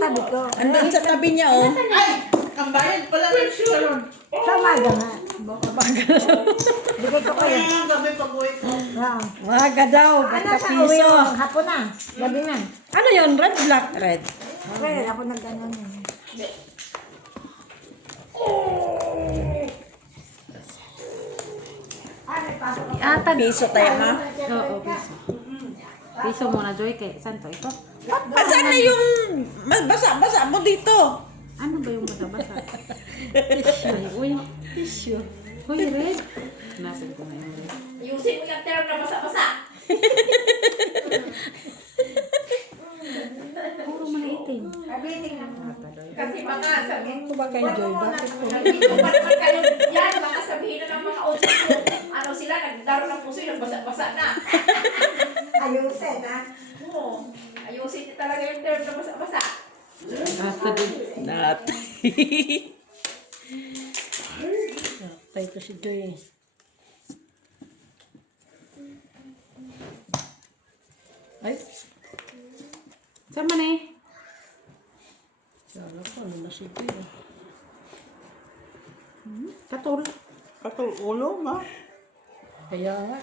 tabi ko. Andun sa tabi niya, oh. Ay! Ang bayad pala ng salon. Sa umaga nga. Bigay ko kayo. Ay, gabi pag-uwi ko. Oo. Maga daw, Ano basta sa uwi piso. mo? Hapon na. Gabi na. Ano yun? Red, black, red. Okay, ako nag-ano yun. Ata Piso tayo, ha? Oo, piso. Piso muna, Joy. Kay, saan to? Ito? Asan na yung basa-basa mo dito? Ano ba yung basa-basa? Tissue. Uy, tissue. Uy, red. Nasaan ko na yung red? Ayusin mo yung term na basa-basa. Puro mga itim. Kasi baka sabihin Ito ba kay Joy? Bakit po? sabihin pa naman kayo yan, baka sabihin na ng mga autos ko, ano sila, nagdaro ng puso, nagbasa-basa na. Ayusin, ha? Oo, ayusin niyo talaga yung term na basa-basa. Ata din. Nat. Tayo ko si Joy. Ay, Saan man eh? Sana ko, ano na si Joy. Katul. Katul ulo, ma. Kaya nga.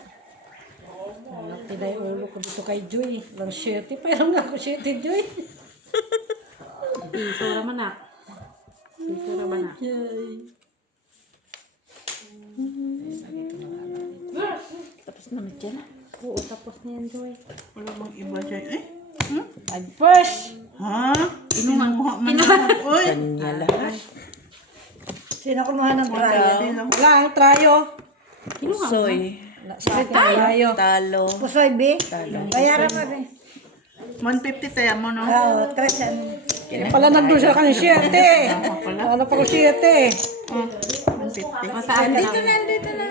Laki na yung ulo ko dito kay Joy. Lang 7, pero nga ako 7, Joy. Piso naman na. Piso naman na. tapos na dyan. Oo, tapos na yan, Joy. Wala bang iba dyan? Eh? Ay, push! Ha? Inuha mo na. Uy! Kanya lahat. Sino kumuha ng Ikaw. Wala, ang trayo. Soy. Sa akin, trayo. Talo. Pusoy, B. Bayaran mo, B. 150 tayo mo, no? Oo, 3 yan. Pala nandun siya kanya 7. Ano pa ko 7? 150. Masaan ka Dito na? na, dito na.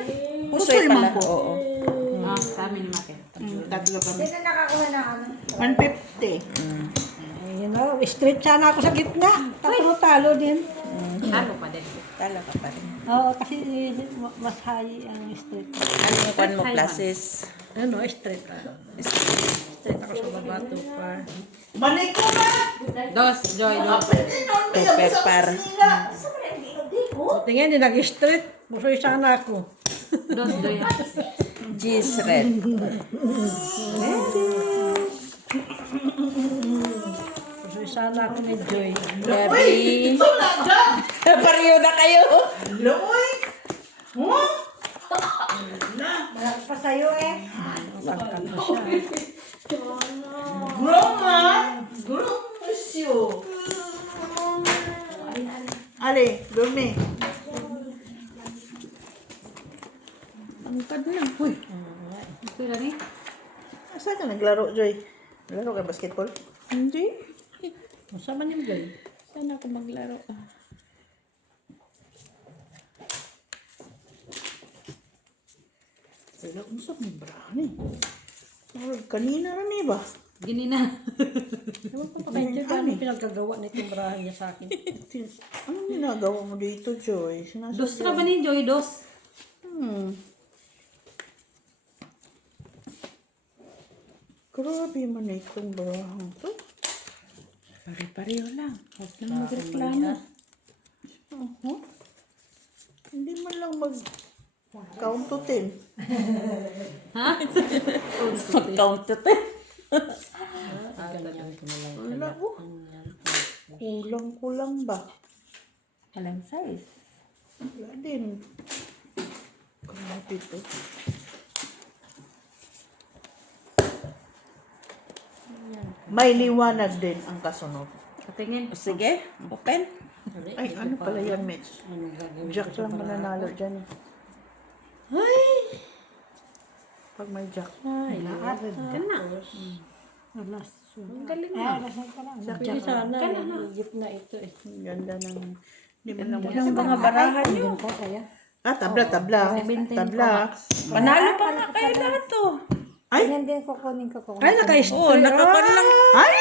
Pusoy Pusoy pala. man ko. Oo. Ah, sa amin ni Maki. Tatlo kami. Sino nakakuha na ano? 150. Ayun o, straight sana ako sa gitna. Talo din. Talo pa din. Talo ka pa rin. Oo, kasi mas high ang straight. Ano yung kwan mo, classes? Ano, straight. Straight ako sa baba, 2 par. Manay ko na! Dos, Joy, dos. Super par. Tingnan, di nag-straight. Pusoy sana ako. Dos, Joy. G's red. Pusoy sana ako ni Joy. Gabi. Pareho na kayo. Loy! Huh? Malaki pa sa'yo eh. Sangkat mo siya. Groma! Groma siyo! Ali, dumi. Angkad na. Uy. Ito na ni. Saan ka naglaro, Joy? Naglaro ka basketball? Hindi. Masama niyo Joy. Saan ako maglaro? Wala, usap mo brani. Kanina na ni ba? Gini na. Ewan ko pa kay Joy, paano pinagkagawa na itong barahan niya sa akin. Anong ginagawa mo dito, Joy? Dos na ba ni Joy? Dos. Grabe man itong barahang to. Pare-pareho lang. Huwag na magreklamo. Hindi man lang mag-count to 10. Ha? Mag-count to 10. Wala ko. Kulang-kulang ba? Alang size. Wala din. Grabe to. May liwanag din ang kasunod. Patingin. Sige, open. Ay, ano pala yan, Mitch? Jack lang mananalo dyan. Pag may jack. Ay, Lahat. Kan na. Alas. Ang galing Ay, na. alas ka lang. Pwede sana. Gitna ito eh. Ganda ng... Hindi mo na Yung mga barahan nyo. Ganda kaya. tabla. Tabla. Panalo pa nga kayo lahat to. Ay! Ganyan din kukunin ko kung Ay, naka-straight. Oo, nakapan lang. Ay!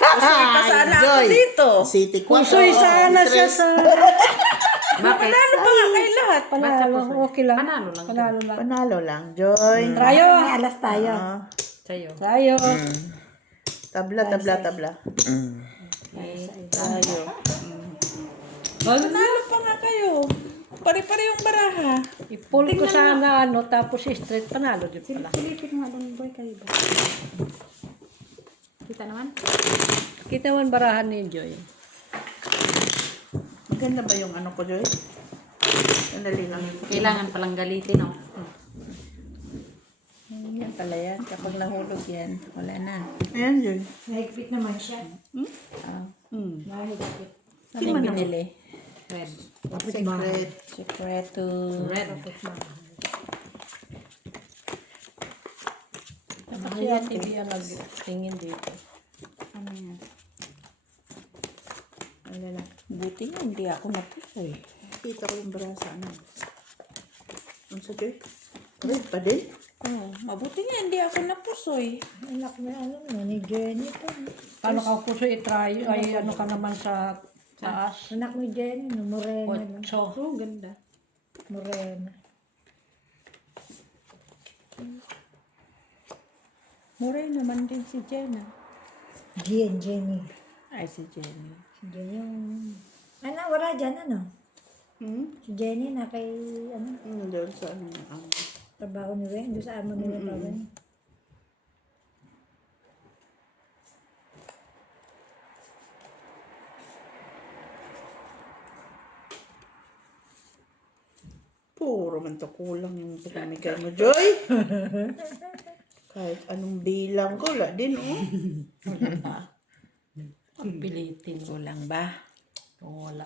Pusoy pa sana ako Joy. dito. City Pusoy sana siya sa... Bakit? Panalo pa nga kayo lahat. Panalo, okay lang. Panalo lang. Panalo lang. Panalo lang, Joy. Tayo, alas tayo. Ah, Sa'yo. Tayo. tabla. Tayo. Nanalo pa nga kayo. Pare-pare yung baraha. I-pull ko sana ano, tapos straight panalo din pala. Silipin mo doon, boy, kayo ba? Kita naman? Kita mo ang barahan ni Joy. Maganda ba yung ano ko, Joy? Sandali lang. Kailangan palang galitin, no? Yan pala yan. Kapag nahulog yan, wala na. Ayan, Joy. Nahigpit naman siya. Saan yung binili? Red. Secreto. Red. Kasi Ate Bia nagtingin dito. Ano yan? Alala. Buti nga, hindi ako napusoy. Kita ko yung brasa. Ano? Ano sa Joy? Red pa din? Oh, mabuti nga, hindi ako napusoy. Anak na ano na, ni Jenny pa. Ano ka puso i-try? Ay ano ka naman sa taas? Anak ni Jenny, no, morena lang. So, Oh, ganda. Morena. Muray naman din si Jenna. Jenny. Ay, si Jenny. Si Jenny yung... Ano, wala dyan, ano? Si Jenny na kay, ano, Doon sa ano. trabaho ni Wen, doon sa amo ni Wen. Puro man to kulang yung pinamigay mo, Joy. Kahit anong bilang ko, wala din, oh. pilitin. Kulang ba? Wala.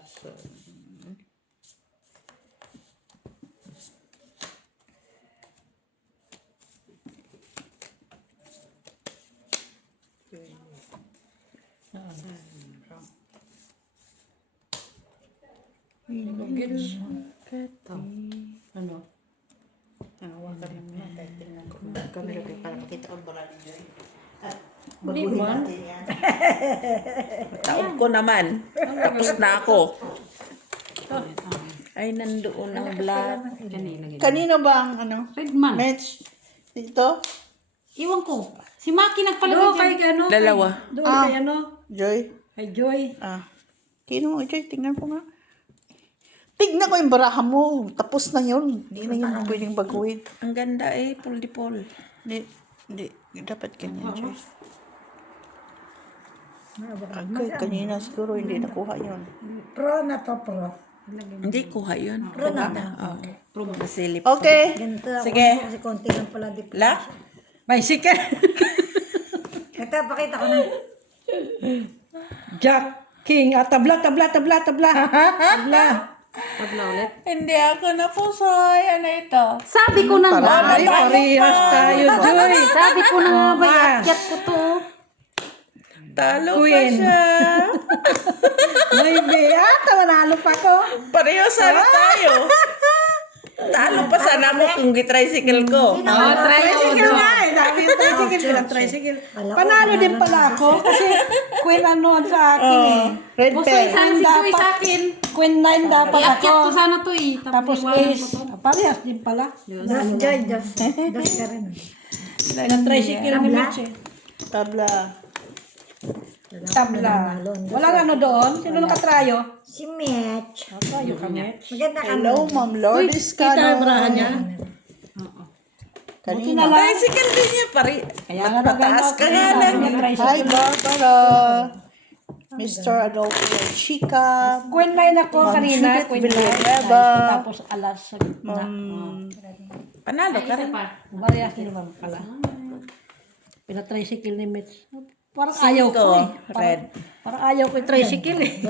Gils. Ano? Awa ka naman natin. Tingnan ko. Kamera ko para makita ang bala ni Joy. At Hindi baguhin man. natin yan. Taon ko naman. Tapos na ako. Ay, nandoon ang black. Kanina, ganyan. Kanino ba ang ano? Red man. Match? Dito? Iwan ko. Si Maki nagpalagay Doon dyan. kay ano? Dalawa. Doon kay ano? Joy? Kay Joy. Kino mo, Joy? Tingnan ko nga. Tignan ko yung baraha mo. Tapos na yun. Hindi na yun ang pwedeng baguhin. Ang ganda eh, pull-di-pull. Hindi. Dapat ganyan, Joy. Okay, kanina siguro hindi nakuha yun. Pro na to, pro. Hindi kuha yun. Pro na to. Okay. Nasilip. Okay. Ganito ako. Sige. Kasi konti lang pala di pa. La? Bicycle. Ito, pakita ko na. Jack King. Tabla. Tabla. Tabla ulit. Hindi ako napusoy. Ano ito? Sabi ko na nga. Ay, parehas tayo, Joy. Sabi ko na nga ba, iakyat ko to. Talo pa Queen. siya. May Bea. Tawanalo pa ko. Pareho sana tayo. Talo pa sana mo kung gitricycle ko. Tricycle nga eh. Dami yung tricycle. Panalo din pala ako. Kasi Queen ano sa akin eh. Red Pusoy pen. sana si Joy sa akin. Queen 9 dapat ako. Iakyat ko sana to eh. Tapos iwanan ace. ko to. Parehas din pala. Dos, Joy, dos. Dos ka rin. Nag-tricycle ni Mitch eh. Tabla. Tabla. Walang ano doon. Sino nakatrayo? Si Mitch. Trayo ka, Mitch. Maganda ka. Hello, Ma'am Lourdes Kita Cano. ang braha niya. Kanina. Tricycle din niya. Kaya nga Mataas ka nga lang. Hi, Barbara. Mr. Adolfo Chica. Queen 9 ako Ma'am kanina. Judith Queen 9. Villanueva. Tapos alas sa gitna. Panalo ka rin. Parehas din naman pala. Pinatricycle ni Mitch. Parang ayaw ko eh. Red. Parang ayaw ko yung tricycle eh.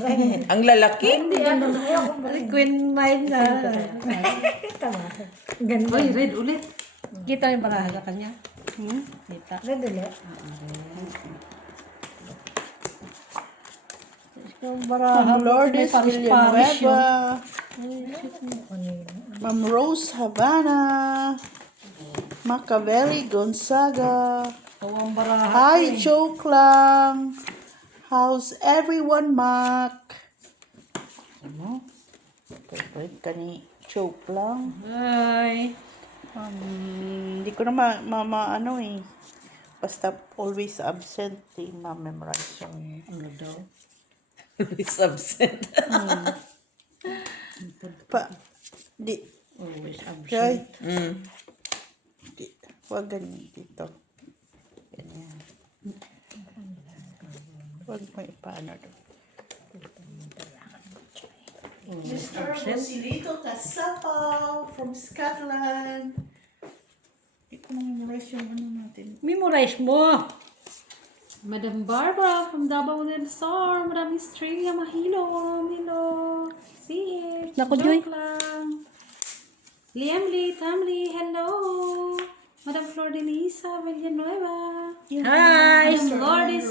Ang lalaki. Queen 9 na. Ganda. Oy, red ulit. Kita yung baraha sa kanya. Kita. Ganda ulit. Yung baraha. Ma'am Lourdes Paris-Paris yun. Villanueva. Ma'am Rose Havana. Machiavelli Gonzaga. Ang baraha. Hi, joke lang. How's everyone, Mac? Ano? Favorite ka ni joke lang. Hi. Hindi ko na ano eh. Basta always absent, ma-memorize yung Ano daw? Always absent. Di. Always absent. Joy. Mm. Di. Huwag ganyan dito. Ganyan. Huwag mo ipaano doon. Mr. Joselito Casapaw from Scotland. Hindi ko memorize yung ano natin. Memorize mo. Madam Barbara from Davao del Sur. Madam Estrella Mahilo. Milo. CH. Naku, Joy. Joke lang. Liam Lee, Tamli, hello. Madam Flor de Lisa Villanueva. Hi. Madam Lourdes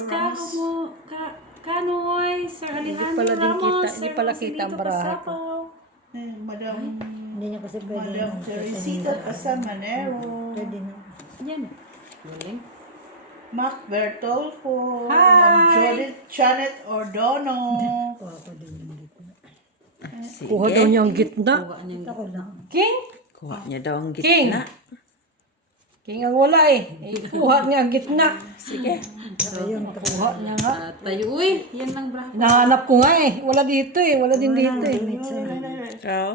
Canoy. Sir Alejandro pala din Ramos. kita- hindi pala kita ang baraha ko. Madam, Hindi niya kasi pwede Madam Teresita Casamanero. Pwede na. Yan. Galing. Mac Bertolfo. Madam Judith Janet Ordono. Kuha ko din yung dito. Kuha daw niya ang gitna. Kuha niyang Ako lang. King? Kuha niya daw ang King. gitna. King ang wala eh. Kuha niya ang gitna. Sige. Kuha niya nga. tayo. Uy, yan lang bra. Nahanap ko nga eh. Wala dito eh. Wala din dito eh. Ikaw,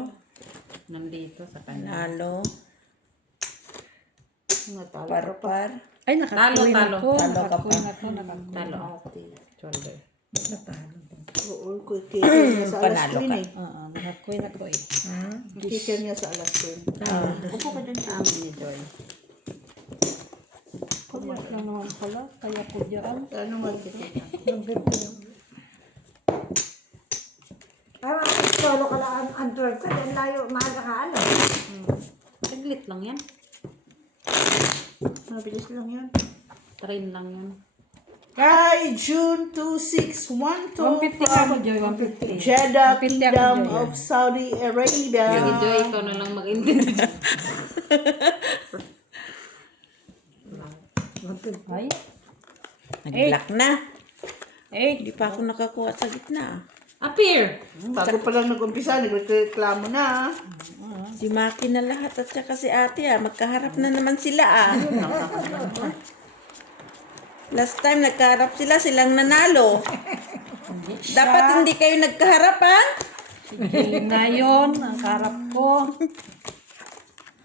Nandito sa kanya. nalo. Parpar. Ay, nakakuin Talo, ako. talo ka pa. Nakakuin ako. Nakakuin. Talo. Shoulder. Oo, kicker niya sa alas Panalo queen ka. eh. Oo, nakakuin ako eh. Kicker niya sa alas queen. Upo ka dun sa amin ni Joy. Kaya lang naman pala. Kaya ko dyan. Ano mag-kicker niya? Ah, solo ka lang ang 12 ka. Yan layo. Maaga ka alam. Saglit lang yan. Mabilis lang yan. Train lang yan. Kay June 2612 150 ako, Joy. 150. Jeddah 150 ako, Kingdom Joy. of Saudi Arabia. Sige Joy, ikaw na lang mag-intindi. Ay. Nag-block na. Eh, Hindi pa ako nakakuha sa gitna. Appear! Bago pa lang nag-umpisa, nagreklamo na. Si Maki na lahat at saka si ate magkaharap na naman sila Last time nagkaharap sila, silang nanalo. Dapat hindi kayo nagkaharap sige ngayon. Ang karap ko.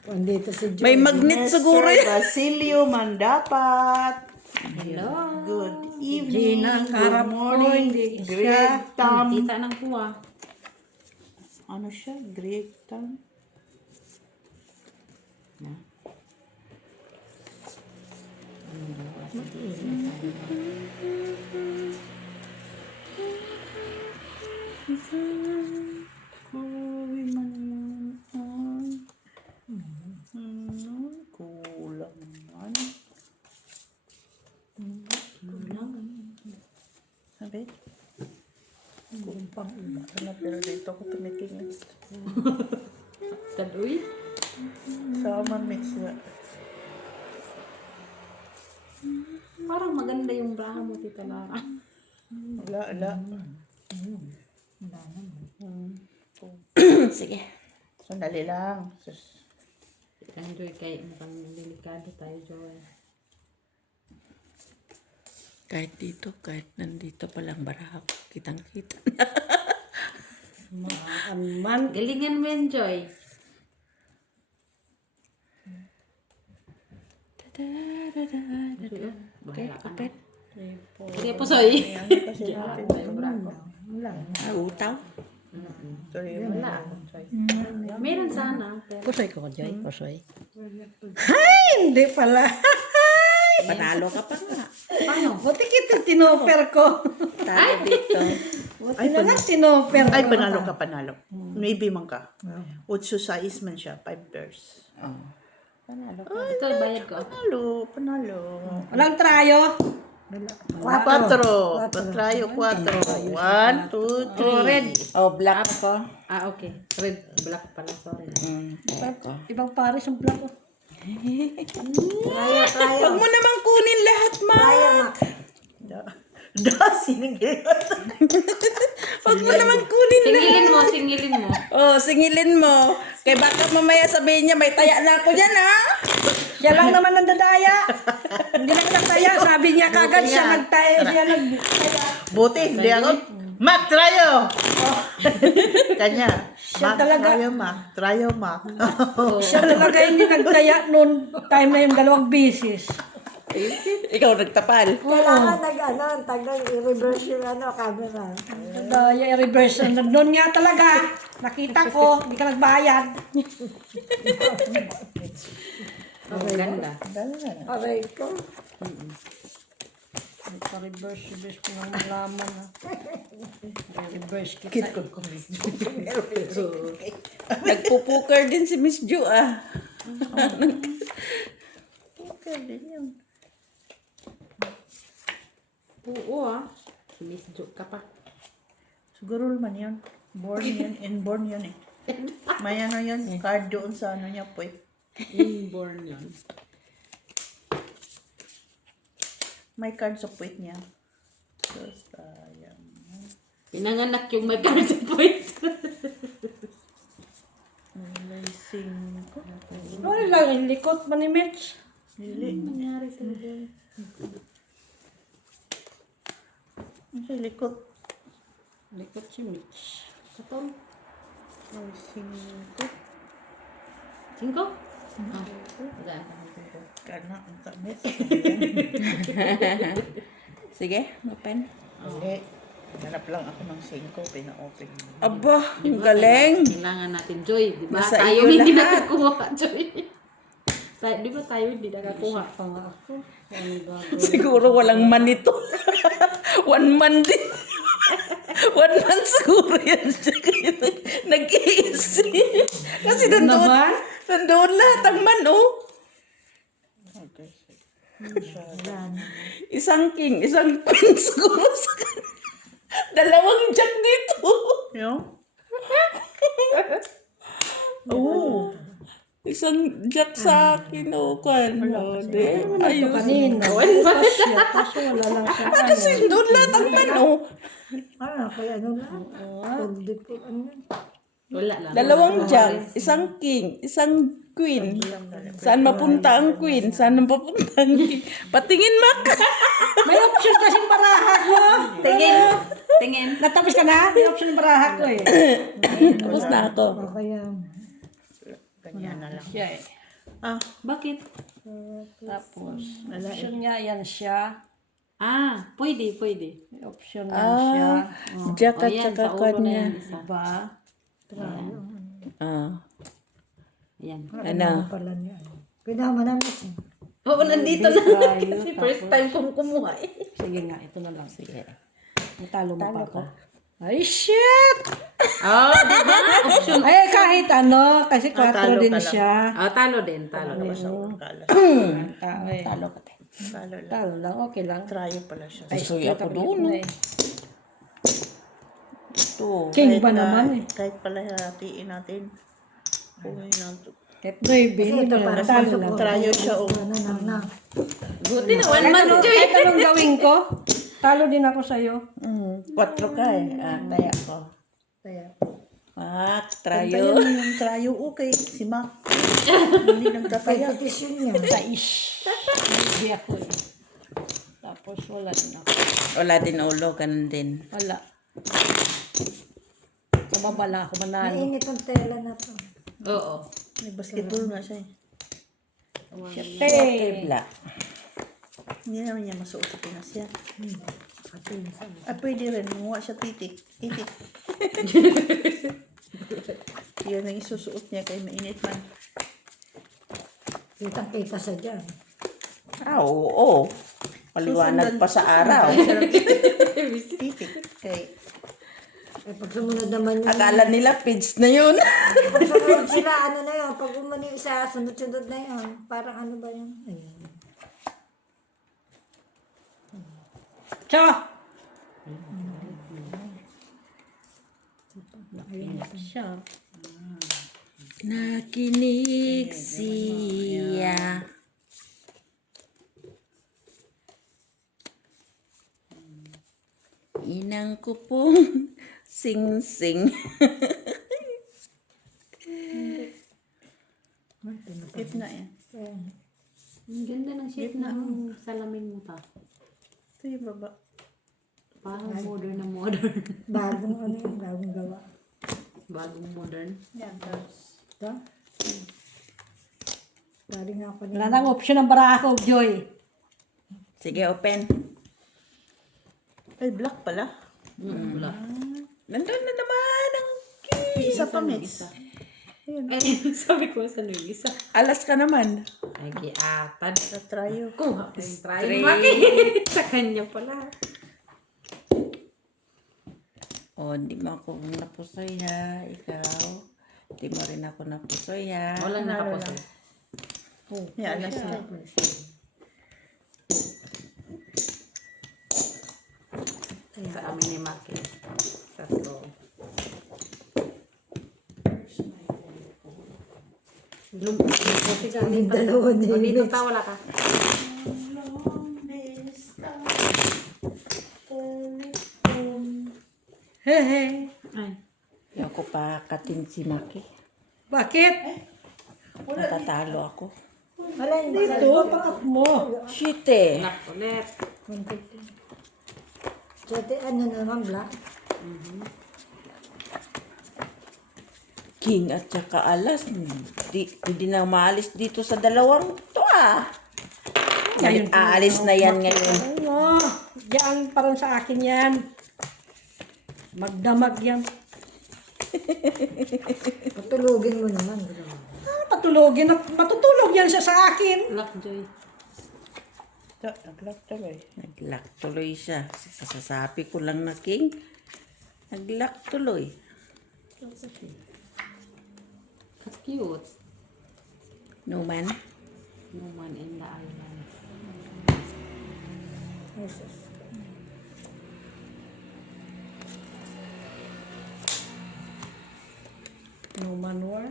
Andito si Joy. May magnet siguro Mr. yan. Basilio Mandapat. Hello. Good evening. Gina, ang harap Good ko, morning. hindi Great Tom. Tita ng kuha. Ano siya? Great Tom. Kulang man. Sabi? Gumpang iba. Ano, pero dito ako tumitingin. Tadoy. Sama mix na. Parang maganda yung braha mo, Tita Lara. Wala. Sige. Sandali lang. Sus. Ang Joy, kay mukhang delikado tayo, Joy. Kahit dito, kahit nandito palang baraha ko, kitang-kita. Aman. Galingan mo yan, Joy. Bahala ka na. Sige po, Soy. Utaw. Wala. Meron sana. Pero Pusoy ko, Joy. Pusoy. Ay, hindi pala. Panalo ka pa nga. paano? Buti kita tinoper ko. Talo dito. Buti na lang tinoper ko. Ay, panalo ka, panalo. Maybe man ka. 8 size man siya. 5 bears. Oh. Panalo ka. Ito, bayad ko. Panalo. Walang trayo. 4. Patrayo 4. 1, 2, 3. Oh, black ko. Ah, okay. Red, black pala. Sorry. Ibang pares ang black ko. Huwag mo namang kunin lahat, ma. Sinigil. Huwag mo namang kunin lahat. Singilin mo. Oh, singilin mo. Kaya baka mamaya sabihin niya, may taya na ako dyan, ha? Siya lang naman ang dadaya. Hindi lang nagtaya. Sabi niya kagad siya nagtaya. Siya nagtaya. Buti, hindi ako. Mac, tryo! Kanya. Siya Mac, talaga. tryo, Mac. Tryo, Mac. Siya talaga hindi nagtaya noon time na yung 2 beses. Ikaw nagtapal. Kailangan tagal i-reverse yung camera. Daya i-reverse. Doon nga talaga. Nakita ko, hindi ka nagbayad. Ganda. Aray ko. Reverse ko nang malaman ha. Reverse kita. Nagpupuker din si Miss Ju ah. Puker din yun. Oo ah. Si Miss Jo ka pa. Siguro naman yun. Born yun. Inborn yun eh. May ano yun. Card doon sa ano niya po eh. Inborn yun. May card sa puwit niya. So, sayang. Pinanganak yung may card sa point. Racing ko. Ano lang, yung likot man ni Mitch. Dili. Nangyari sa lugar. Ang sa likod. Likot si Mitch. Katong. Racing ko. 5? Ah. Wala. Kana ang tamis. Sige, open. Hindi. Hanap lang ako ng 5. Pina-open. Aba, ang galing. Kailangan natin, Joy. Di ba Nasa tayo iyo hindi lahat. nakakuha, Joy? Di ba tayo hindi nakakuha? Pa nga ako. Ano ba? Siguro walang man ito. 1 month din. 1 month siguro yan siya. Nag-iisip. Kasi nandun, nandun lahat ang man, oh. Okay. Isang king, isang queen siguro sa kanya. 2 jack dito. Yung? Oo. Isang jack sa akin, oh, kan. Oh, di. Ayos. Kanina. Kasya. Kaso wala lang siya. Kasi doon lahat ang man, oh. Kaya ano lang. Hindi po ano. Wala lang. 2 jack, isang king, isang queen. Saan mapunta ang queen? Saan mapunta ang king? Patingin, Mac. May option kasing baraha ko. Tingin. Tingin. Natapos ka na? May option yung baraha ko eh. Tapos na ako. Kaya Ganyan na lang. Siya eh. Ah, Bakit? Tapos, option niya, yan siya. Ah, pwede, pwede. May option yan siya. Jack O at yan, saka sa ulo kwan na niya. yan. Isa. Diba? Ah, Ayan. ano? pala niya. Pinama namin siya. Oo, nandito na. Tayo, Kasi first time kong kumuha eh. Sige nga, ito na lang. Sige. Natalo mo pa ako. Ay, shit! Oh, diba? Option. Ay, kahit ano, kasi 4 talo din ka lang. siya. Oh, talo din, talo. Sa kalas. Talo ka tayo. Talo lang. Talo lang, okay lang. Tryo pala siya. Ay, suya ako doon. Na eh. Ito. King ba naman eh? Kahit pala hatiin natin. Uy, nanto. Kahit baby, hindi mo lang. Talo lang. Tryo siya, oh. Buti na, 1 month Joy. Kahit anong gawin ko, talo din ako sa'yo. 4 ka eh. Ah, taya ko. Kaya, Mac, tayo trayo. yung tryo, okay. Si Mac. Hindi nagtataya. Petition niya. Sa ish. Hindi ako eh. Tapos wala din ako. Wala din ulo, ganun din. Wala. Sa baba lang ako manalo. Mainit ang tela na to. Oo. May basketball nga siya eh. Hey! Black. Hindi naman niya masuot sa Pinas yan. Ah, pwede rin. Muha siya titik. Titik. Yan ang isusuot niya kay mainit man. Kitang-kita siya dyan. Ah, oo. Paliwanag pa sa araw. Titik. Kay, Pag sumunod naman yung... Akala nila pids na yun. Pag sumunod sila, ano na yun? Pag umani isa, sunod-sunod na yun. Parang ano ba yun? Ayun. Siya! Siya. Nakinig siya. Inang ko pong sing-sing. gitna yan. Ang ganda ng shape ng salamin mo pa. Ito yung baba. Parang modern na modern. Bagong ano yun, bagong gawa. Bagong modern. Ito? Galing ako Wala nang option ng barako, Joy. Sige, open. Ay, black pala. Wala. Nandun na naman ang Isa pa, Miss. Eh, sabi ko sa nung isa. alas ka naman. Ay, giatad. Sa tryo. Kuha pa yung try. Three. Maki. Sa kanya pala. O, hindi mo ako napusoy ha. Ikaw. Hindi mo rin ako napusoy ha. Wala nakapos. Yan, alas na. Sa amin ni Maki. Tatlo. Yung dalawa na O, yun. dito pa, wala ka. Hehe. Ay. Ayaw ko pa katin si Maki. Bakit? Natatalo ako. Wala yung Dito, pakat mo. Shit eh. Black ulit. 150. Chote, ano naman, black? King at saka alas. Hindi na maalis dito sa dalawang to ah. Aalis na yan ngayon. Ano? Yan, parang sa akin yan. Magdamag yan. Patulugin mo naman. Patulogin na, matutulog yan siya sa akin. Black Joy. Nag-lock tuloy. Nag-lock tuloy siya. Sasasabi ko lang na King. Nag-lock tuloy. Cute. No man. No man in the island. Jesus. No man war.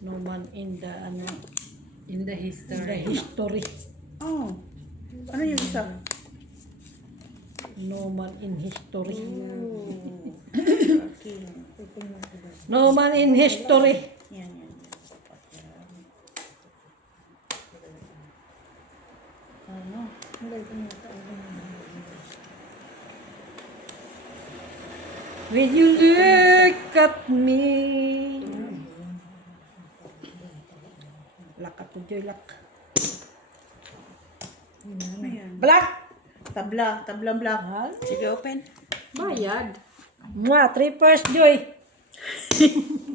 No man in the, ano, In the in the history. history. Oh. Ano yung isa? No man in history. No man in history. Yan, yan. Will you look at me? Lak at Joy, lak. Black! Tabla. Tablang black. Sige, open. Bayad. Mga 3 first, Joy.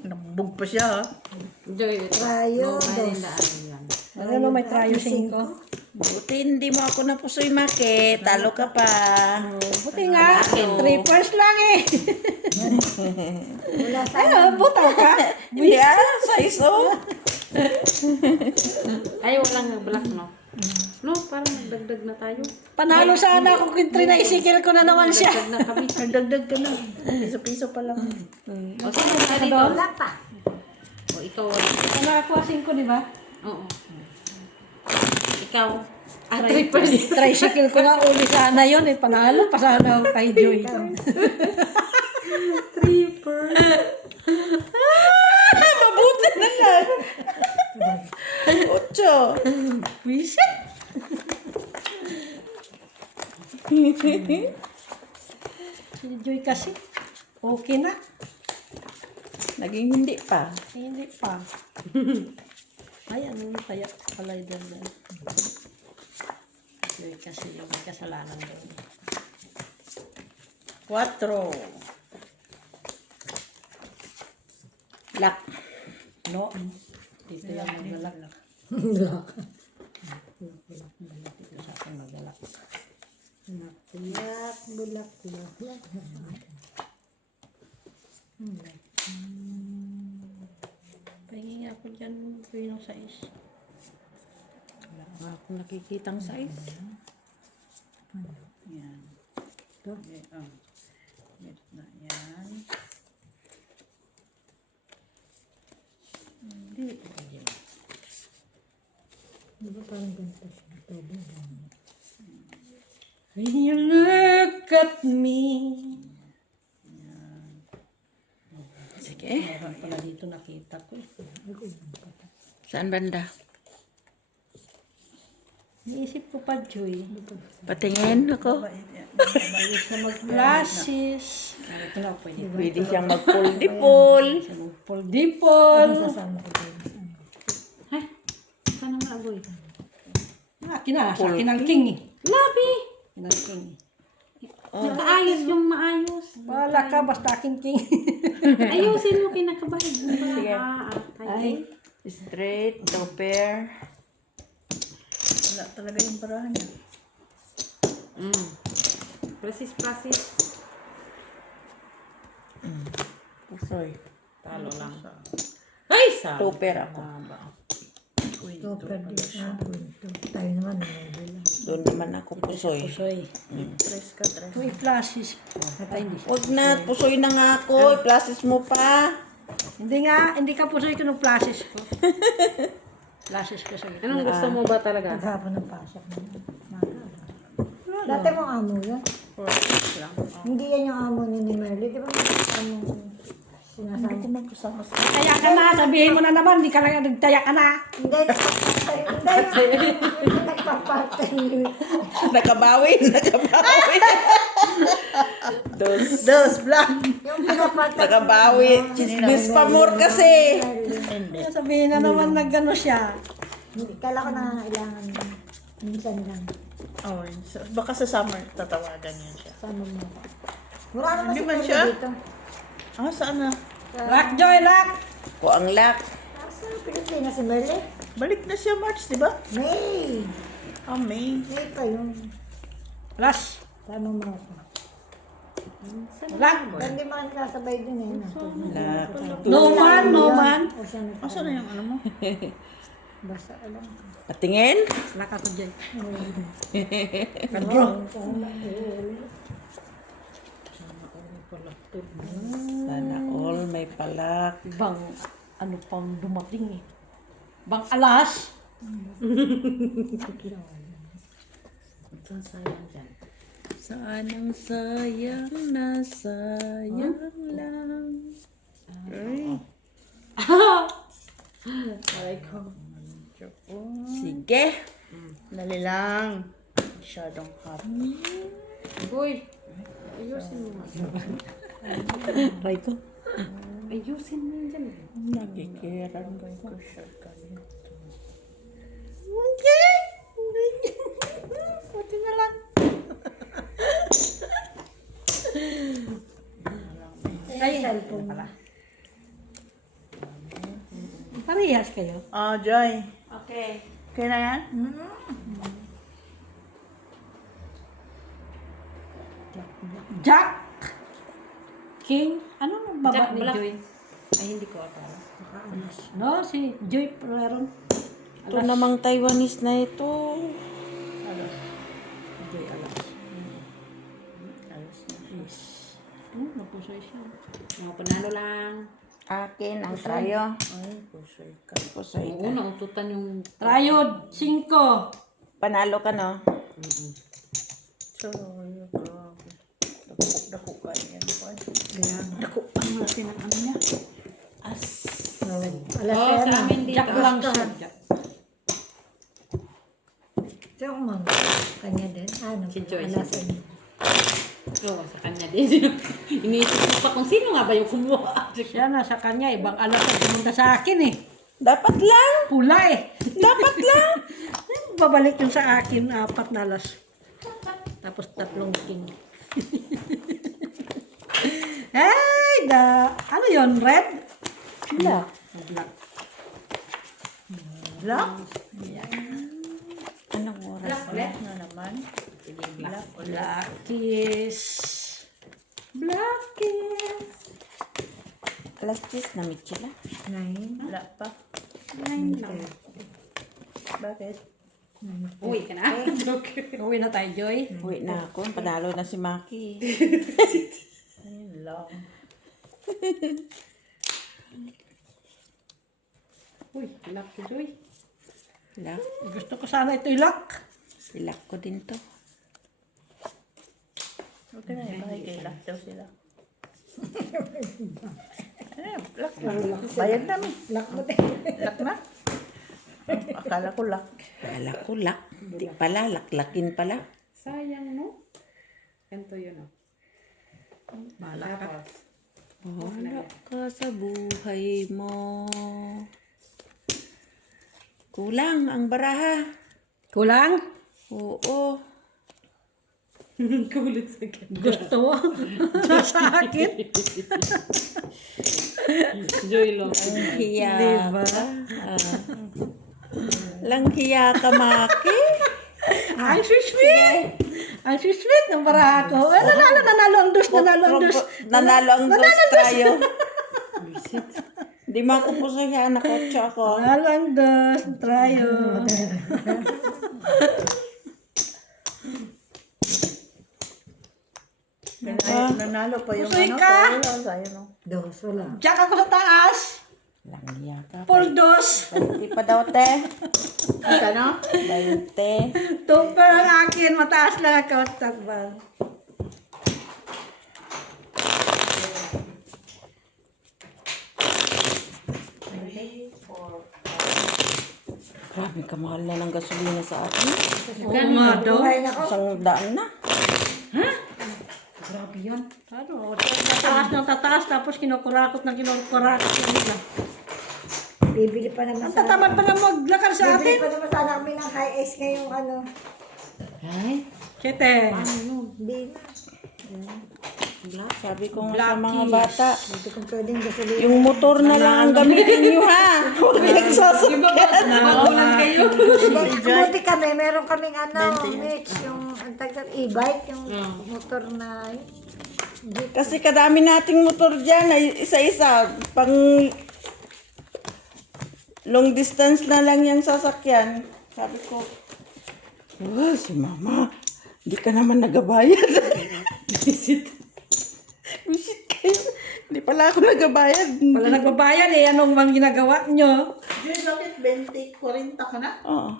Nabug pa siya, ha? Joy. Tayo, No man in dos. the island. Ano may trayo 5? Buti hindi mo ako napusoy Maki. Talo ka pa. Buti nga, 3 first lang eh. Wala sa Ano, butaw ka? Hindi sa iso. Ay, walang black, no? No, parang nagdagdag na tayo. Panalo sana ako kung trinicycle ko na naman siya. Nagdagdag na kami. Nagdagdag ka na. Piso-piso pa lang. O, sige na dito. wala pa. O, ikaw. Nakakuha 5, di ba? Oo. Ikaw. Ah, 3%. Tricycle ko nga uli sana yun eh. Panalo pa sana ako kay Joy. 3%. Mabuti na lang. 8. Wisit! Si Joy kasi, okay na. Naging hindi pa. Hindi pa. Ay, ano yung kaya pala doon na. Joy kasi yung may kasalanan doon. 4. Lock. No, dito yung maglalak. Black. Dito sa akin maglalak. Black, bulak, bulak. Pahingi nga ako dyan, Joy, ng size. Wala nga akong nakikitang size. Yan. Ito. Okay, meron na yan. Hindi. Di ba parang ganito siya? Tobo lang. When you look at me. Sige. Meron pala dito nakita ko eh. Saan banda? Iisip ko pa, Joy. Patingin ako. Ayos na mag-glasses. Ito na, pwede. Pwede siyang mag-pull-dipol. Pol-dipol. Sasama ko din. Ay, saan ang agoy? Akin na, sa akin ang king eh. Labi! Akin ang king eh. Nakaayos yung maayos. Wala ka, basta akin king. Ayusin mo kinakabahid mo ba? Sige. Ay. Straight, two pair. Wala talaga yung barahan niya. Prasis. Pusoy. Talo lang. Ay, sa. Two pair ako. Ito, pwede na. Tayo naman, nangyayon. Doon naman ako pusoy. Soy. Tres ka, tres. Uy, glasses. Patay hindi. Huwag na, pusoy na nga ako. I-plasis mo pa. Hindi ka pusoy ko ng glasses ko. Glasses ko sa Anong gusto mo ba talaga? Maghapon ng pasok na. Dati mong amo yan. Hindi yan yung amo ni Merly. Di ba amo sinasama? Taya ka na, sabihin mo na naman, hindi ka lang nagtaya ka na. Hindi, hindi nagpapatay. Nakabawi. Dos, black. Yung pinapatay. Nakabawi. Chismis pa more kasi. Sabihin na naman na gano'n siya. Hindi, kala ko nangangailangan. Minsan lang. Oh, baka sa summer tatawagan niya siya. Sama mo. Wala naman Hindi si man Merly siya? dito. Ah, saan na? Lock, Joy, lock! Ko ang lock. Nasa Pilipinas si Merly? Balik na siya March, di ba? May! Ah, May. May pa yun. Flash. Tanong mo ako. Lock. Hindi mo kami kasabay dun eh. Lock. No man. O siya Ah, saan na yung ano mo? basta alam. Patingin. Lock ako, Joy. Sana all may palak. Bang, ano pang dumating eh. Bang alas. Sanang sayang na sayang lang. Sige. Dali lang. Masyadong hot. Uy, ayusin mo nga. Try ko. Ayusin mo yun dyan. Nakikiran ko. Buti na lang. Ay, cellphone pala. Parehas kayo. Ah, Joy. Okay. Okay na yan? Jack. King. Ano baba Jack ni Black. Joy? Ay, hindi ko ata. No, si Joy meron. Ito namang Taiwanese na ito. Joy alas. Napusoy siya. Mga panalo lang. Akin ang trayo. Ay, pusoy ka. Pusoy Oo, ka. naututan yung... Trayod, 5. Panalo ka, no? So, yun ka. Dako ka yan. Dako ang laki ng ano niya. As. Alas Oh, yan sa na. amin dito. Jack lang siya. Jack. Siya kumang. Kanya din. Ano? Si Joy, si Alas yan. Oo, sa kanya din. Iniisip ko pa kung sino nga ba yung kumuha. Siya na sa kanya, ibang alas ang pumunta sa akin eh. Dapat lang. Pula eh. Dapat lang. Babalik yung sa akin, 4 na alas. Tapos 3 king. Hey, ano yon red? Black. Black. Black? Anong oras? Black na naman. Blackies. Blackies. Alas 10 na Michila. Black pa. Bakit? Uy, ka na. Joke. Uwi na tayo, Joy. Uwi na ako. Panalo na si Maki. Ayun lang. Uy, lock si Joy. Lock. Gusto ko sana ito i-lock. Silak ko din to. Huwag ka na yung bahay kay lock daw sila. Ano yan? Lock na. Bayad namin. Lock mo din. Lock na? Akala ko lock. Kala ko lak. Di pala, laklakin pala. Sayang, no? Ganito yun, oh. Tapos, Wala ka sa buhay mo. Kulang ang baraha. Kulang? Oo. kulit sa ganda. Gusto mo? Sa akin? Joy lang. Hiya Diba? ka. Lang hiya ka, Maki. Ang sweet. Ang sweet ng baraha ko. Nanalo ang dos. Nanalo ang dos tayo. Di makupusahan na kotse ako. Nanalo ang dos. Trayo. Nanalo pa yung Pusoy ano. ka? Wala, sa'yo, no? Dos, wala. Diyak ako sa taas. Lang hiya ka. Full dos. Di pa daw, te. Ano? 20. Tupper ang akin. Mataas lang ako. Takbal. Grabe, kamahal na ng gasolina sa atin. Oo nga daw. Isang daan na. Grabe yun. Ano? Tataas ng tataas. Tapos kinukurakot ng kinukurakot. Bibili pa naman Ang tatamad pa na maglakad sa Bibili atin. pa naman sana kami ng high ice ngayong ano. Ay, Kete. Hindi na. sabi ko nga sa mga bata, Hindi kung pwedeng gasolina. yung motor na lang ang gamitin nyo, ha? Huwag nagsasakyan. Magulan kayo. Buti kami, meron kaming ano, Mitch, yung ang tagtag e-bike, yung motor na jeep. Kasi kadami nating motor dyan, ay isa-isa. Pang long distance na lang yung sasakyan. Sabi ko, si mama, hindi ka naman nagabayad. Visit kayo. Hindi pala ako nagabayad. Wala nagbabayad eh. Anong bang ginagawa nyo? Yun, bakit 20, 40 ka na? Oo.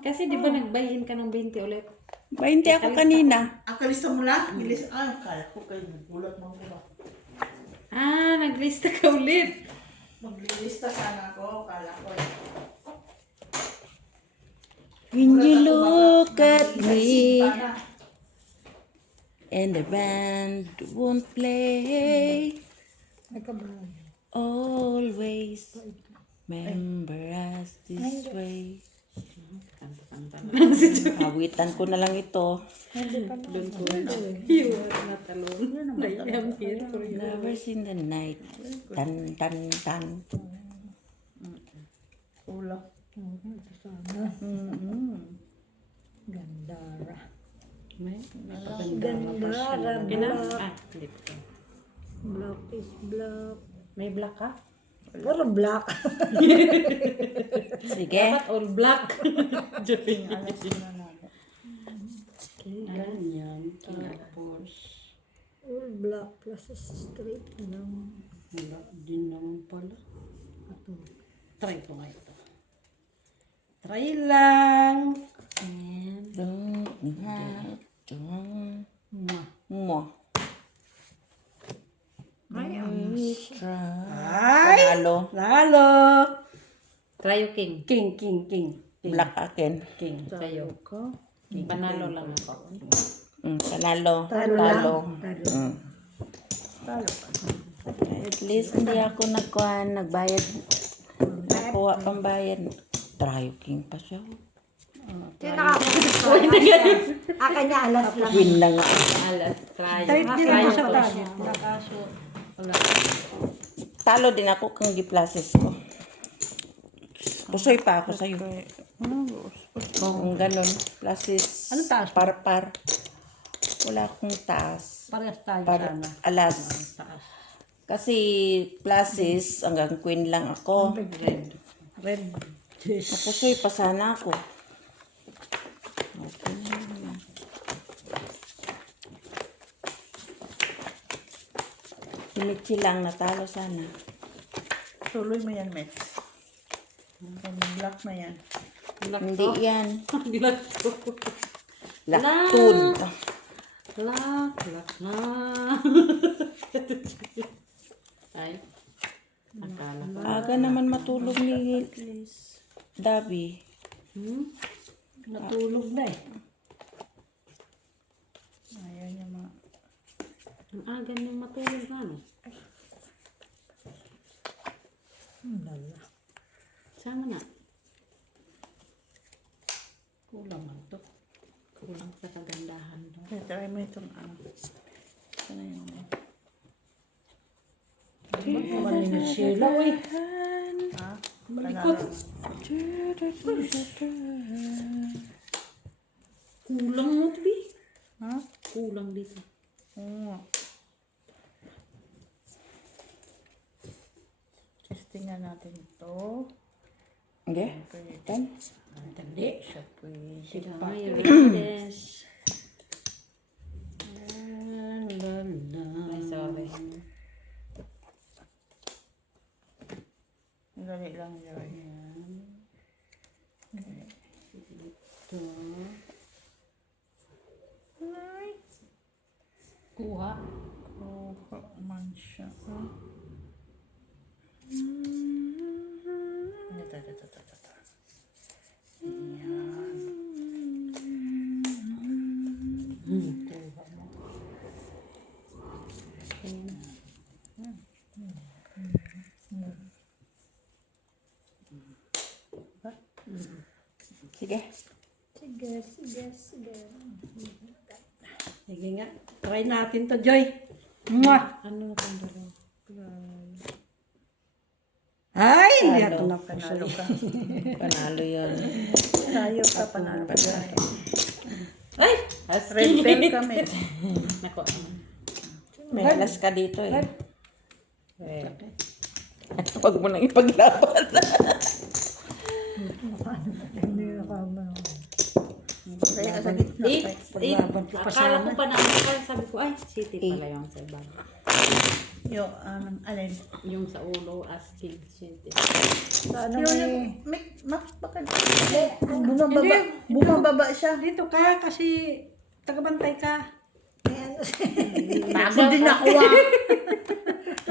Kasi di ba nagbayin ka ng 20 ulit? 20 ako kanina. Ang kalista mo na? Gilis, kala ko kayo nagulat mo ko. Ah, naglista ka ulit. Maglilista sana ako, kala ko. When you look at me and the band won't play, always remember us this way. Awitan ko na lang ito. You are not alone. I am here for you. Lovers in the night. Tan, tan, tan. Ulo. Gandara. May Gandara, Kailangan? black. Ah, hindi pa. Black is black. May black ka? Puro black. Sige. Dapat all black. Joking. Alam yan. Tapos, All black plus straight lang. wala din naman pala. Try ko nga ito. Try lang. Don't have to. Mo. Ay, Try. Panalo. Lalo. Try yung king. King. Black akin. King. Sa'yo. Panalo lang ako. Panalo. Talo. At least hindi ako nagbayad. Nakuha pang bayad. Try king pa siya. Yung nakakuha. Akin niya alas lang. Win na nga. Alas. Try. Type din ako sa target. Talo din ako kung giplases ko. Pusoy pa ako sa'yo. Kung ganun. Plases. Ano taas mo? Par. Wala akong taas. Parehas tayo Para sana. alas. Taas. Kasi plases hanggang queen lang ako. Red. Pusoy pa sana ako. Okay. Si Michi lang natalo sana. Tuloy mo yan, Met. Yung black na yan. Hindi yan. Black to. Laktud. Black na. Ay. Akala ko. Aga naman matulog ni Dabi. Natulog na eh. Ayaw niya Ang aga niyang matulog na, no? Sama na. Kulang man to. Kulang sa kagandahan do. Try mo itong ano. Ano yun? Malinis sila, uy. Ha? Malikot. Kulang mo, Bi. Ha? Kulang dito. Oo. Testingan natin ito. Okay. Then, Tandi. Siya pwede. Sila may redes. Ay, sorry. Dali lang yun. Ito. Kuha. Kuha man siya. Ha? Ito. Ayan. Kuha mo. sige. Sige nga. Try natin to, Joy. Mwah! Ano na itong dalawa? Ay, hindi Ano? ako Panalo ka. Panalo yun. Tayo ka, panalo ka. Ay! Red bell kami. Nako. May alas ka dito eh. Huwag mo nang ipaglaban. Kaya sa gitna. Akala ko pa na, sabi ko, ay, city pala yung sa bag. Yung, alin? Yung sa ulo, asking city. Sa ano Yung, may... baka, bumababa siya. Dito ka kasi tagabantay ka. May ano Pagod din ako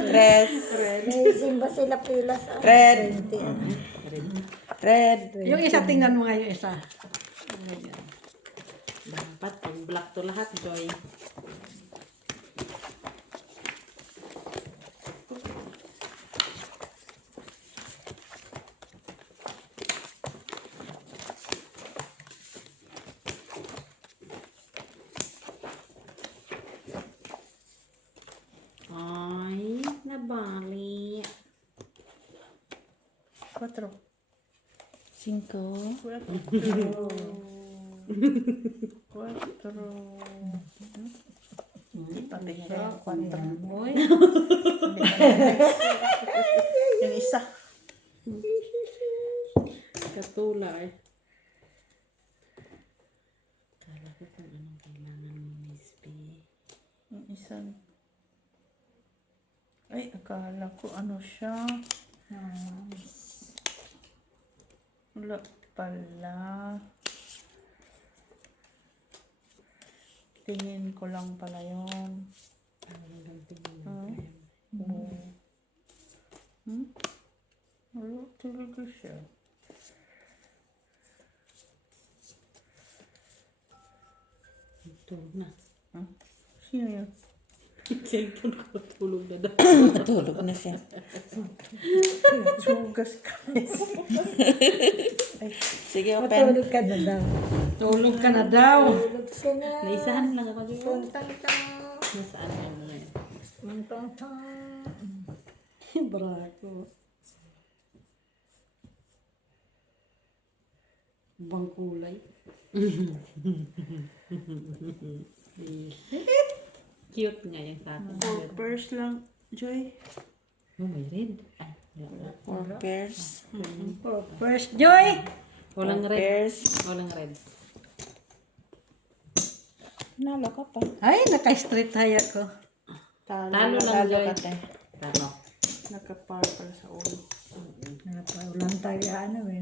Red. may simba sila pila sa Red. 20 ano. Red. Yung isa, tingnan mo nga yung isa. Dapat pag black to lahat, Joy. Ay, nabali. 4. 5. 4. Hindi pa bigyan. 4. Uy. Yung isa. Katulad. Kala ko kung anong kailangan mo, Miss B. Yung isa. Ay, akala ko ano siya. Wala pala. Tingin ko lang pala yun. Wala talaga siya. Tulog na. Sino yun? Cellphone ko, tulog na daw. Natulog na siya. Sugas kami. Sige, open. Matulog ka na daw. Tulog ka na daw. Tulog ka na. Naisahan lang ako dito. Tong-tong-tong. Nasaan ka mo ngayon? Tong-tong-tong. Brako. Ibang kulay. Cute nga yung sa akin. First lang, Joy. Oh, may red. Ah, wala. 4 pairs. First, Joy. Walang 4 red. pairs. Walang red. Nalo ka pa. Ay, naka-street haya ko. Talo lang, Joy. ka, te. Talo. Naka-purple sa ulo. Ulang tayo ano eh.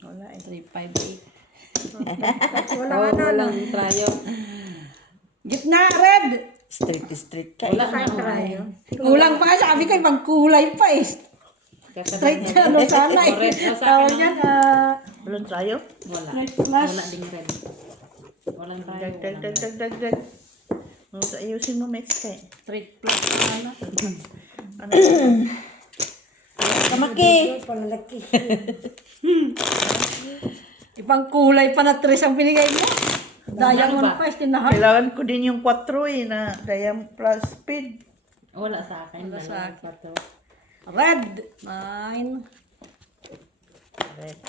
Wala eh. 358. Wala Oh, ka na. walang trayo. Gitna, red. Street ka. Wala Wala na. tayo. Kulang pa, sabi ko, ibang kulay pa eh. Straight ano sana eh. Red. O, sa Tawag akin yan, Walang tayo? Wala. straight flush. Wala ding red. Walang tayo. Dag. Ayusin mo, Mex. Straight plus. Wala. Ano? Kamaki! Palalaki. Ibang kulay pa na tres ang binigay mo. Diamond ba? pa, istinahan. Kailangan ko din yung 4 eh, na Diamond Plus Speed. Wala sa akin. Wala sa Dalawa pa to. Red. Mine. Red.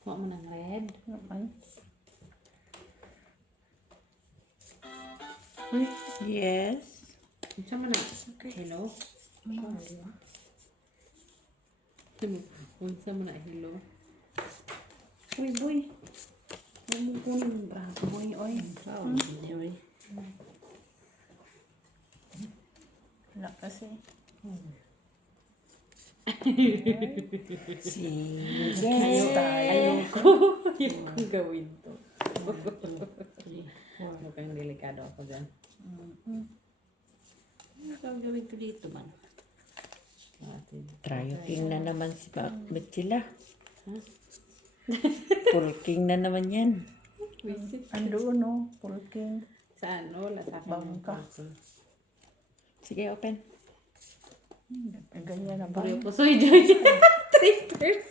Kuha mo ng red. Uy, yes. Saan mo na? Hello? Unsa mo na hello? Uy, boy. Huwag mo kunin yung braso mo. Oy. Oy. Wala kasi. Ayoko. Ayoko gawin to. Mukhang delikado ako dyan. Ano kang gawin ko dito man? Trying na naman si Betsila. Pulking na naman yan. Visit. Ando, no? Pulking. Saan? Wala sa akin. Bangka. Sige, open. Ganyan na ba? Puri po. Soy, Joy. Trippers.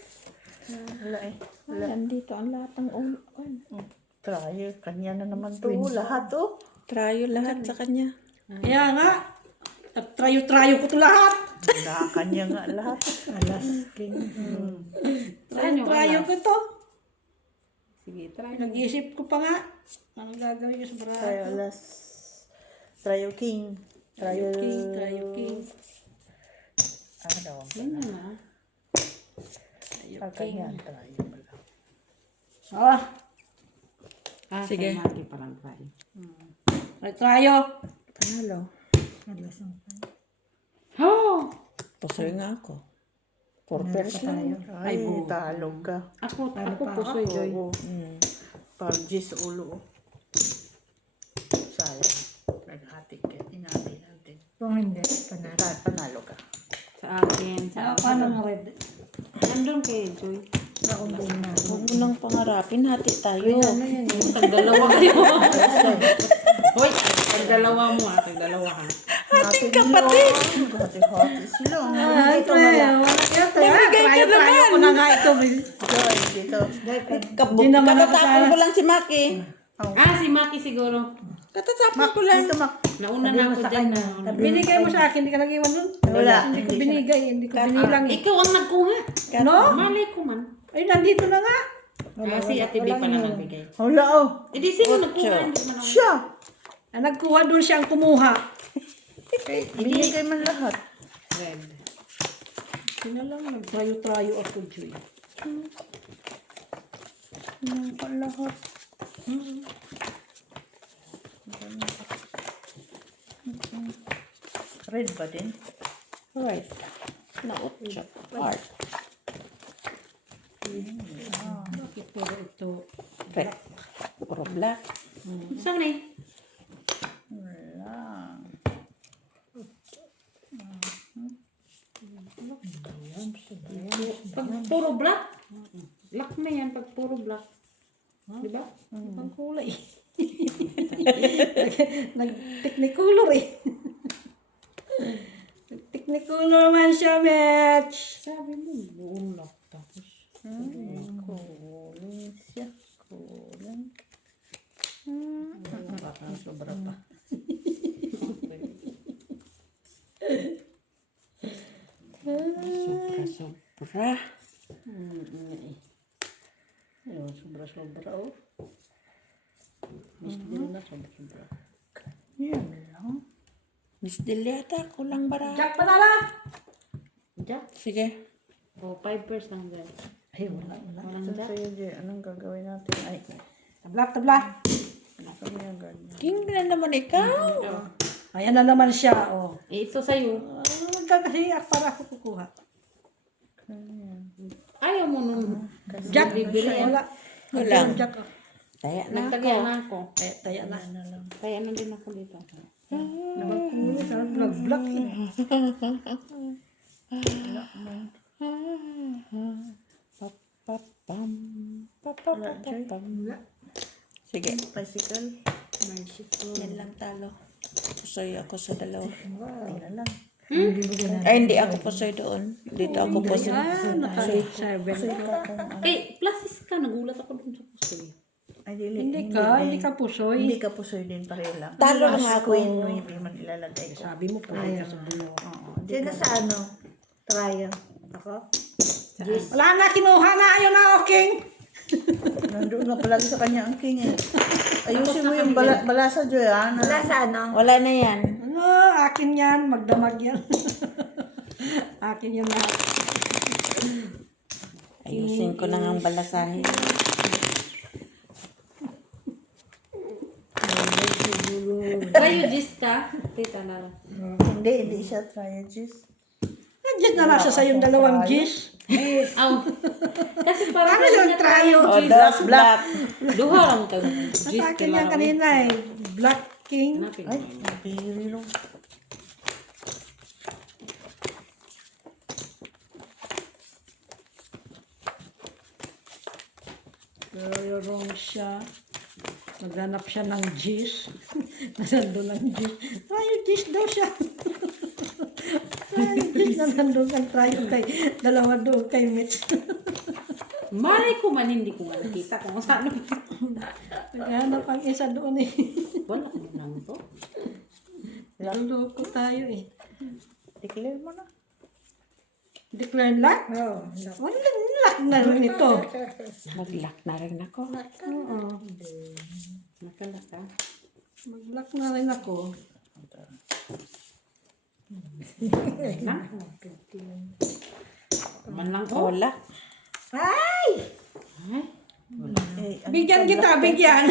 Wala eh. Nandito ang lahat ng ulo. Trial, kanya na naman to. Lahat oh. Tryo lahat sa kanya. Kaya nga. Trayo-trayo ko to lahat. Wala, kanya nga lahat. Alas. Trayo ko to. Sige, try. Nag-iisip ko pa nga. Anong gagawin ko sa braso? Trial alas. Trial king. Trial Trayo king. Ano? Yan na. Kanya, trial pala. Ah, Sige. Sige. Maki parang try. trayo. Panalo. Oh! Pusoy nga ako. 4 lang. Ay, talo ka. Ako po, Soy, Joy. Oo. Pargis ulo. Sayang. Naghati ka. Inati natin. Kung hindi, panalo. Panalo ka. Sa akin. Sa akin. Paano ng red? Nandun kay Joy. Naubay na. Huwag mo nang pangarapin. Hati tayo. Tagdalawa kayo. Hoy, tagdalawa mo ha. Tagdalawa ka. Ating kapatid. Hati-hati sila. Trayo. Trayo ko na nga ito. Joy, dito. Katatapon ko lang si Maki. Si Maki siguro. Katatapon ko lang. Dito, Mak. Nauna na ako dyan. Binigay mo sa akin, hindi ka nag-iwan dun. Wala. Hindi ko binigay, hindi ko binilang. Ikaw ang nagkuha. No? Malay ko man. Ay, nandito na nga. Si Ate B pala nagbigay. Wala oh. Eh di sino nagkuha? Hindi man ako. Siya. Nagkuha doon siya ang kumuha. Binigay man lahat. Red. Sino lang, nagtrayo-trayo ako, Joy. Lahat. Red ba din? Right. Na-8. Heart. Bakit puro ito? Red. Puro black. Saan na Wala. Pag puro black. Black na yan pag puro black. Diba? Ang kulay. Nag-technicolor eh. Nag-technicolor man siya, Mitch. Sabi mo, buong lock tapos. Kuling siya. Kuling. Baka sobra pa. Sobra. Ayun, sobra-sobra, oh. Miss din na, sobra-sobra. Yan lang. Miss Deliata, kulang bara. Jack, panalo! Jack. Sige. O, 5 pairs lang guys. Ay, wala. Walang Saan jack. sa'yo, Jay? Anong gagawin natin? Ay, Tabla. kami ang ganyan. King na naman ikaw. Ayan na naman siya, oh. Eh, ito sa'yo. Magkakasiyak para ako kukuha. Ayaw mo nung Jack, bibili. wala. Wala. Jack, oh. Taya na Nagtagya ako. na ako. Taya na. Kaya na din ako dito. Vlog. Papapam. Papapapam. Sige. Bicycle. Yan lang talo. Pusoy ako sa dalawa. Ayun lang. Ay, hindi ako pusoy doon. Dito ako pusoy. Eh, pluses ka. Nagulat ako dun sa puso. Ay, dili. Hindi ka pusoy. Hindi ka pusoy din, pareho lang. Talo lang As ako. queen, no, hindi man ilalagay ko. Sabi mo pa sa dalawa. Sino sa ano? Trayo. Ako? Wala na, kinuha na. Ayaw na, okay. Nandun na palagi sa kanya ang king eh. Ayusin mo yung balasa, Joanna. Wala sa ano? Wala na yan. Ano, akin yan. Magdamag yan. Akin yan na. Ayusin ko na ang balasahin. Kayo, Gis ka? Tita na lang. Hindi siya try juice. Nandiyan na lang siya sa yung dalawang G's. Aw. Kasi parang Ano yung trayo? Oh, that's black. Duha lang ka. Sa Gis akin yan kanina eh. Black King. Ay, napihiro. Pero wrong siya. Naghanap siya ng G's. Nasando ng G's. Trayo G's daw siya. Trayo G's na nandun ang trayo kay dalawa doon kay Mitch. Malay ko man, hindi ko man nakita kung saan. Naghanap ang isa doon eh. Wala ko lang to. Naluloko tayo eh. Declare mo na. Declare luck? Oo. Wala luck na rin ito. Mag-lock na rin ako. Oo. Nakala ka. Mag-luck na rin ako. Man lang ko. Wala. Ay! Eh, Bigyan kita, bigyan.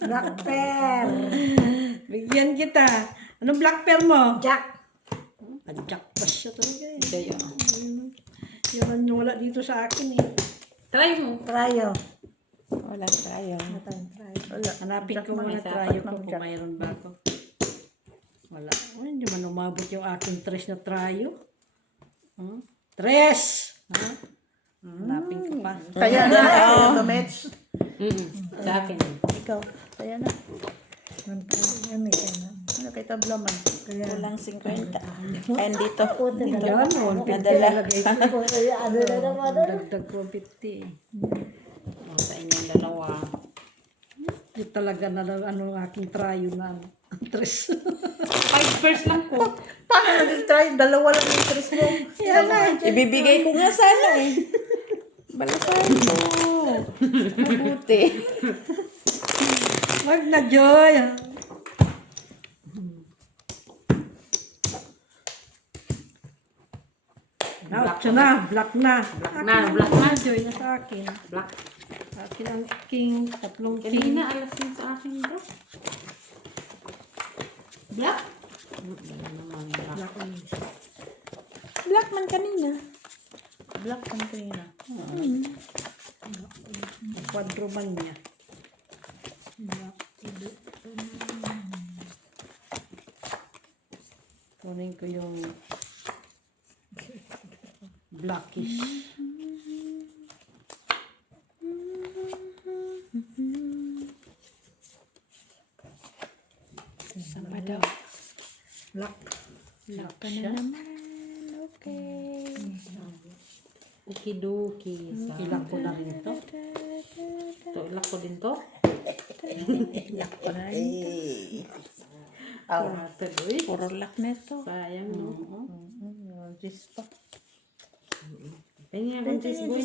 Black pear. Bigyan kita. Anong black pearl mo? Jack. Jack pa siya talaga eh. Kayo. Yun yung wala dito sa akin eh. Try mo. Trayo. Wala tayo. Wala. Hanapin ko muna isa. trayo ko kung mayroon ba ako. Wala. Ay, hindi man umabot yung aking tres na trayo. Tres! Ha? Hanapin ko pa. Kaya na, sa'yo to, Mitch. Sa akin. Ikaw, kaya na. Ano yan? Ano kay tablaman? Kulang 50. And dito. Dito. Yan, Nadala. Ano na naman? dagdag ko 50 eh. O, sa inyong dalawa. Di talaga na ano ang aking trayo na ano, tres. 5 pairs lang ko. Paano nag-try? Dalawa lang yung tres mo. Yan na. Ibibigay ko nga sana eh. Balasahin ko. Mabuti. Wag na, Joy. Ouch na, black na. Black na. Joy na sa akin. Black. Akin ang king, tatlong king. Kanina, alas yun sa akin bro. Black? Wala naman yung black. Black man kanina. Black ang kanina. Quadro man niya. Kunin ko yung blackish. Sama daw. Black. Black ka na naman. Okay. Okidoki. Ilang ko na rin ito. Ito, ilak ko din to. Lock ko na rin. Tuloy. Puro lock na ito. Sayang no. Juice pa. Hingi akong cheese boy.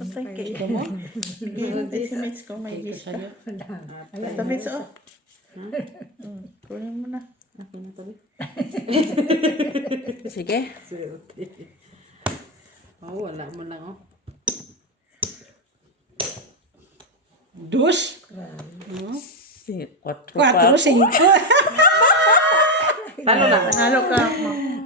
Patay kayo mo. Sige, mates ko, may gis ka. Basta mates, oh. Kunin mo na. Ako na to. Sige. Oh, wala mo lang oh. Dus, 4 4, pa. 5. Panalo ka.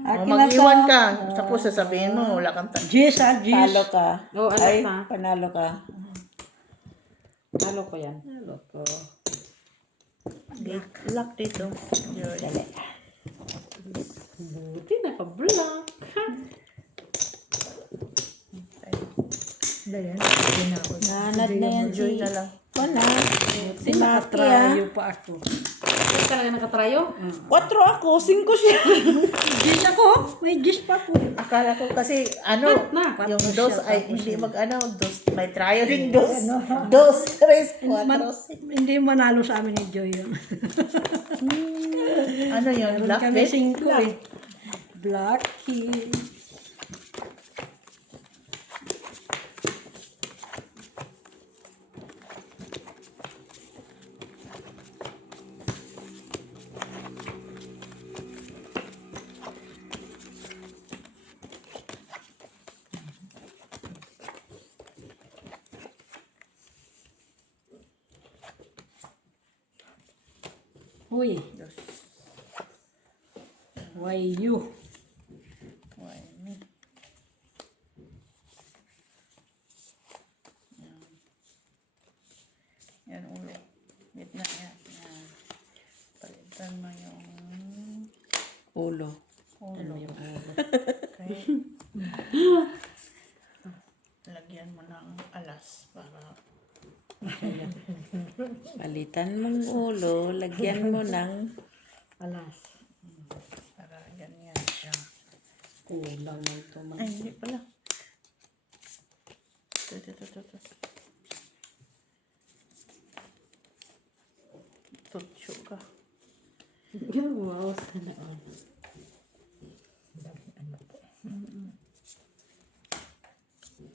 Mag-iwan ka. Tapos sasabihin mo, wala kang tanong. Jis, Talo ka. Oh, alas Ay, na. panalo ka. Talo ko yan. Talo ko. Lock dito. Dali. Buti naka-block. Dayan. Nanad na yan Joy si... na lang. Wala. Si Maki ah. Nakatrayo pa ako. Hindi talaga nakatrayo? 4 ako, 5 siya. Jis ako, may jis pa ako. Akala ko kasi, yung dos ay hindi dos. May tryo ring dos. Dos, tres, cuatro. Hindi manalo sa amin ni Joy yun. Ano yun? Black Kami bet? 5 eh. Black key. Uy. Why you? Why me? Yan ulo. Gitna yan. Yan. Palitan mo yung Ulo. ulo. Okay. Lagyan mo ng alas para Palitan mong ulo, lagyan mo ng... Alas. para ganyan siya. Kulang mo ito. Ay, hindi pala. Ito. Tutso ka. Wow, sana all.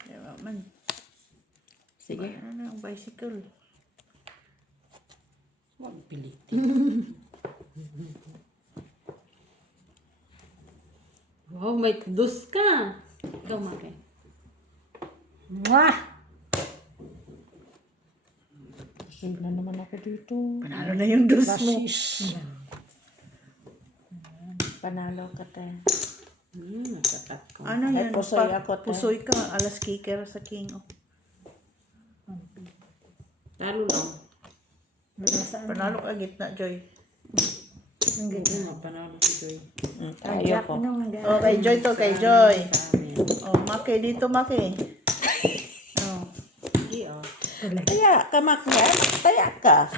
Diba man? Sige. Ano ang bicycle? Huwag pilit. Wow, may dus ka. Ikaw, Maki. Mwah! Na naman ako dito. Panalo na yung dos mo. Rasis. Panalo ka tayo. Nagkakat ko. Ano Ay, yan? pusoy ako, te. Pusoy ka. Alas kicker sa king. Oh. Talo lang. Panalo ka gitna, Joy. Hindi mo, panalo si Joy. Tayo ko. Oh, kay Joy to, kay Joy. Oh, Maki, dito Maki. Oh. Hindi, oh. Taya ka, Makyan. Taya ka.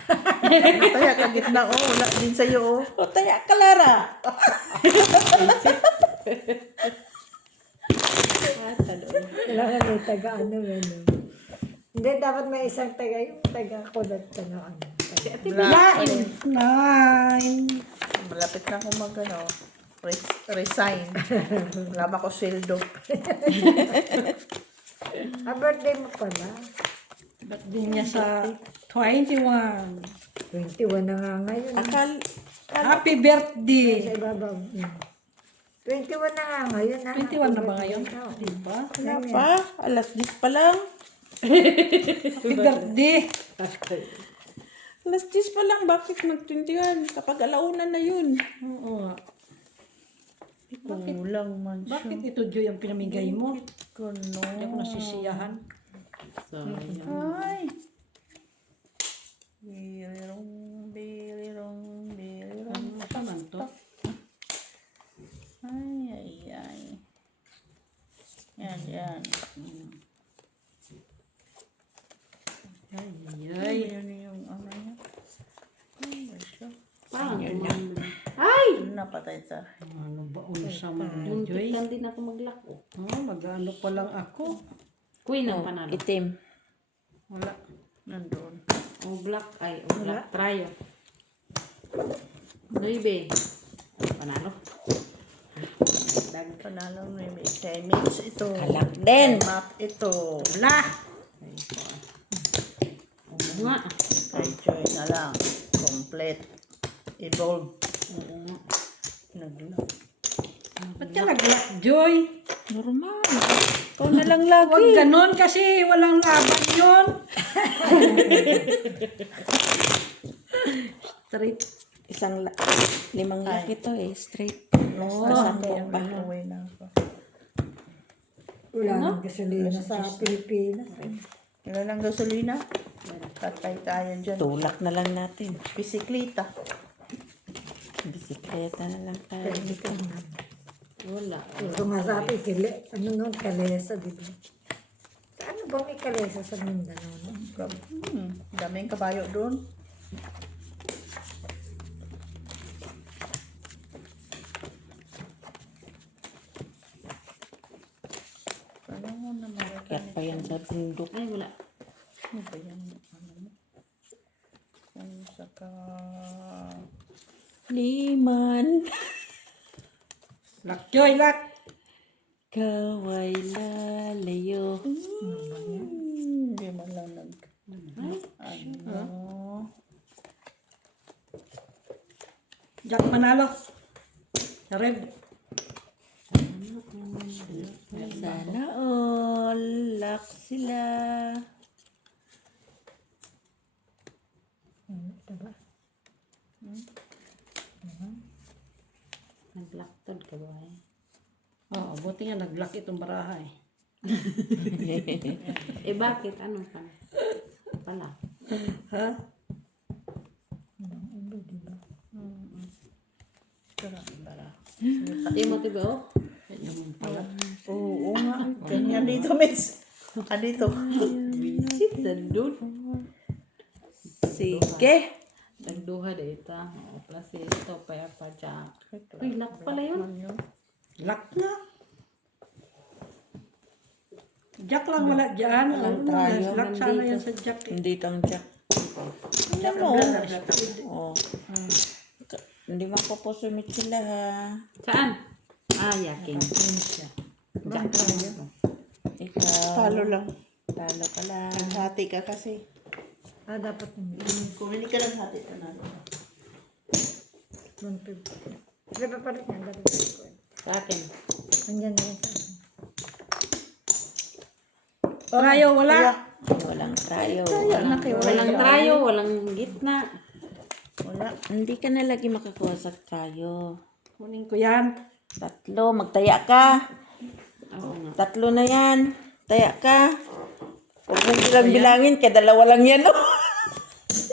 Taya ka gitna, oh. Wala din sa'yo, oh. O, taya ka, Lara. Kailangan may taga-ano yan. Hindi, dapat may isang taga yung taga-kulat ka na ano. Black. 9. Malapit na akong resign. Wala ba ko sweldo? Birthday mo pala. Ba't din niya sa 21. 21 na nga ngayon. Happy birthday! Sa ibabaw. 21 na nga ngayon. 21 na ba ngayon? Diba? Wala pa. Alas 10 pa lang. Happy birthday! Alas 10 pa lang. Bakit mag-21? Kapag alauna na yun. Oo nga. Kulang man siya. Bakit ito, Joy, ang pinamigay mo? Kuno. Hindi ako nasisiyahan. Ay. Bilirong. Ano pa man to? Ay. Yan. Ay, Yan yung ano niya. Ay, siya. Ay! Napatay sa. ano ba unsa man na, Muntik Joy? lang din ako maglako. Mag-ano pa lang ako. Queen ang panalo. Itim. Wala. Nandun. O black ay, o black trayo. 9. Panalo. Panalo na yung kay Mitch ito. Kalak din. Kay Mac ito. Wala. Oo nga. Kay Joy na lang. Complete. Evolve. Nagla. Ba't ka nag-lock, Joy? Normal. Ikaw na lang lagi. Huwag ganon kasi walang laban yun. Straight. Limang laki to eh. Straight. Nasakyan pa. Uwi na ako. Wala nang gasolina sa Pilipinas. Ilan ang gasolina? Tatay tayo dyan. Tulak na lang natin. Bisikleta. Bisikleta na lang tayo. Wala. Kung masabi, ano nun, kalesa, di ba? Ano ba may kalesa sa Mindanao? No? Daming kabayo doon. Kaya pa yan sa bundok. Ay, wala. Ano ba yan? Ang saka... Liman. Lock, Joy, lock. Kaway lalayo. Hindi man lang nag... Ano? Jack Manalo. Sa red. Sana all. Lock sila. Ito ba? Nag-lactod ka ba eh? Oo, buti nga nag-lock itong baraha eh. Eh bakit? Ano ka? Pala. Ha? Timothy ba oh? Oo nga. Ganyan dito, Miss. Dito. Visit the dude. Sige. Nagduha dito. O, plus ito, pa dyan. Uy, lock pala yun. Lock na. Jack lang wala dyan. Lock sana yan sa Jack eh. Hindi tang jack. Jack Ano? ang brother, speed. Oh. Hindi mapoposumit sila ha. Saan? Ah, yaking. Ikaw. Talo lang. Talo ka lang. Naghati ka kasi. Dapat Kung hindi ka naghati, tanalo. 150. Diba pa rin yan? Dapat ko. Sa akin. Andyan na yun sa akin. Trayo, wala. Walang trayo. Walang trayo, walang gitna. Wala. Hindi ka na lagi makakuha sa trayo. Kunin ko yan. 3. Magtaya ka. Oo nga. 3 na yan. Taya ka. Huwag mo bilang bilangin. Kaya 2 lang yan. Oh.